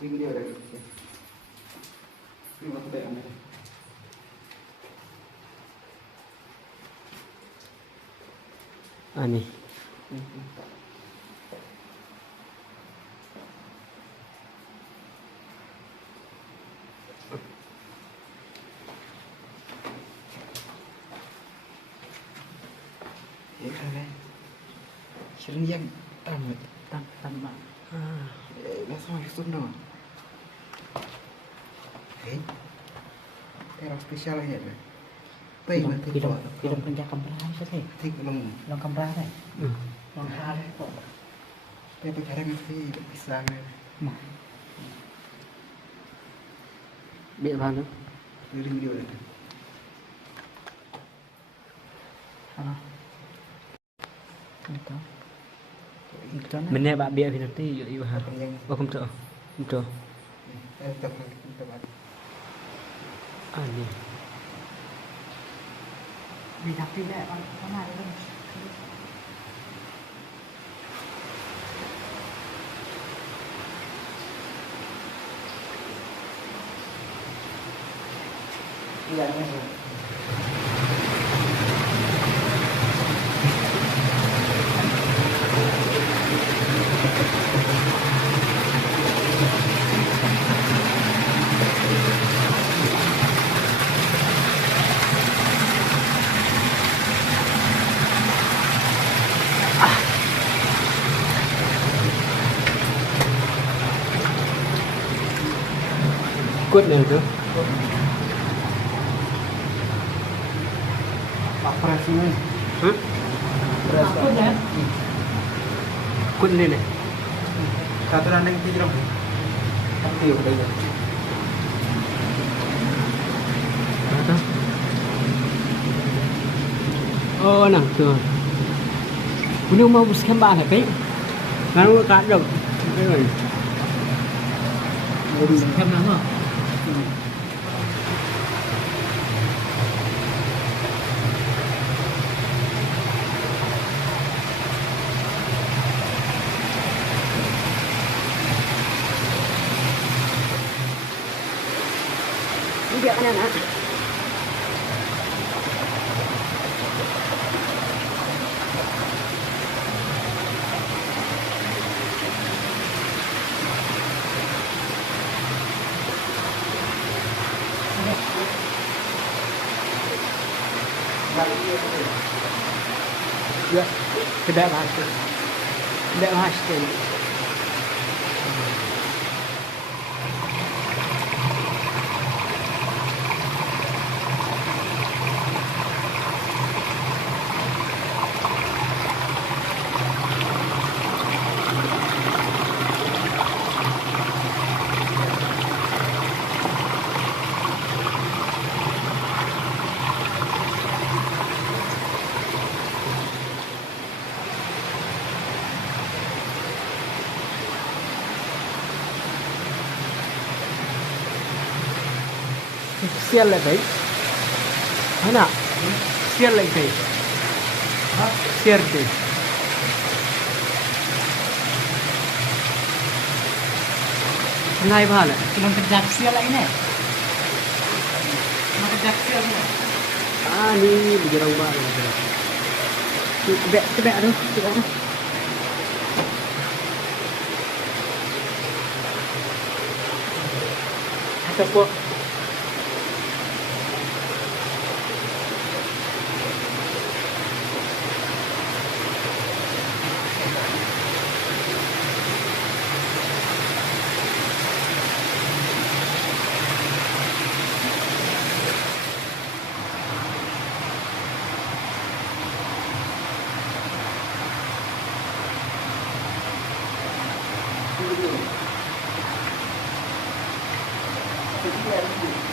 Video dah. Ini waktu baik anda. Ani. Ya kan. Sering yang tamat. Tamat. Langsung masuk no. Era spesial ya. Baik mati po. Film kerja kamera siya sih. Tik long kamera deh. Long hal po. Pero cara ngerti bisa na. Biết bao nữa. Video dah. Mình nghe bạn bịa thì nó tí yêu hả? Không trợ. Không trợ. Tập. Ani. Vì đặc biệt là con này luôn. Iya, iya. Quất này tuh. Papras ini. Hah? Takut ya? Quất này này. Satu randang tiga orang. Tapi udah ya. Đó. Ô nè, thường. Nhưng mà xem bạn hả bé? Nó cắt được. Cái này. Xem lắm rồi. Video anh ạ. Ya, tidak masuk. Tidak masuk. Xe lại đấy. Thế nào? Xe lại đấy. Xe đấy. Ngay vào lại. Film kerja kecil lah ini. Film kerja kecil ni. Ah, ni berjarang banget. Coba aduh, coba aduh. Atau kok Jadi